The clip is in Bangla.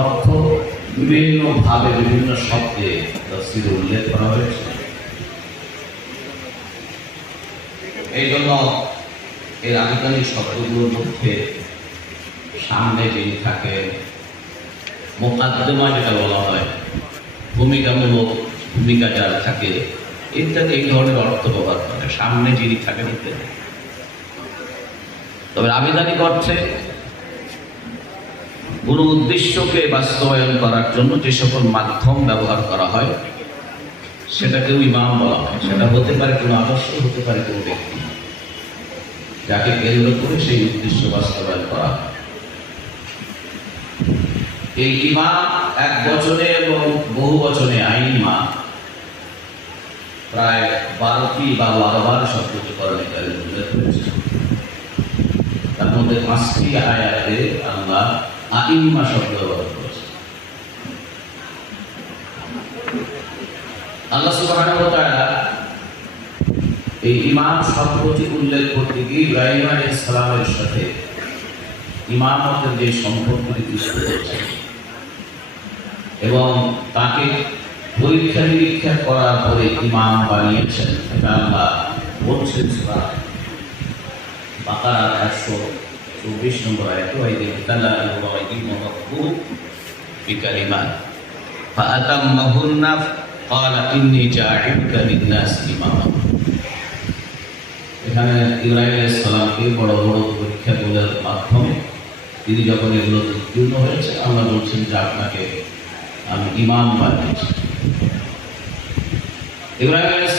অর্থ বিভিন্নভাবে বিভিন্ন শব্দে তাফসীরে উল্লেখ করা হয়েছে। এই জন্য এই আধিকারিক শব্দগুলোর মধ্যে সামনে যিনি থাকেন, মুকাদ্দমা যেটা বলা হয়, ভূমিকামূলক ভূমিকা যার থাকে, ইত্যাদি এই ধরনের অর্থ ব্যবহার করে, সামনে যিনি থাকেন ইত্যাদি। তবে আবিধানিক অর্থে কোনো উদ্দেশ্যকে বাস্তবায়ন করার জন্য যে সকল মাধ্যম ব্যবহার করা হয় সেটাকেও ইমাম বলা হয়। সেটা হতে পারে কোনো আদর্শ, হতে পারে কোনো ব্যক্তি, যাকে কেন্দ্র করে সেই উদ্দেশ্য বাস্তবায়ন করা হয়। এই ইমাম এক বচনে এবং বহু বচনে আইম্মা প্রায় 12টি বা 12বার শব্দকরণে উল্লেখ হয়েছে। তার মধ্যে 5টি আয়াতে আল্লাহ আইম্মা শব্দ ব্যবহার করেছে। আল্লাহ সুবহানাহু ওয়া তাআলা এই ইমাম শব্দটি উল্লেখ করতে গিয়ে ইব্রাহিম আলাইহিস সালামের সাথে ইমামতের যে সম্পর্কটি যুক্ত করেছে এবং তাকে পরীক্ষা নিরীক্ষা করার পরে ইমাম বানিয়েছেন, এটা আল্লাহ বলছেন সূরা বাকারার 124 নম্বর আয়াতে, ওয়াইদিন তালা ইব্রাহিম রাব্বুহু বিকালিমাত ফাআতাম্মাহুন্না ক্বালা ইন্নী জাঈলুকা লিন-নাসি ইমামা। এখানে ইব্রাহিম আলাইহিস সালামকে বড় বড় পরীক্ষাগুলোর মাধ্যমে তিনি যখন এগুলো উত্তীর্ণ হয়েছে, আল্লাহ বলছেন যে আপনাকে আমি ইমাম বানিয়েছি। ইব্রাহিম আলাইহিস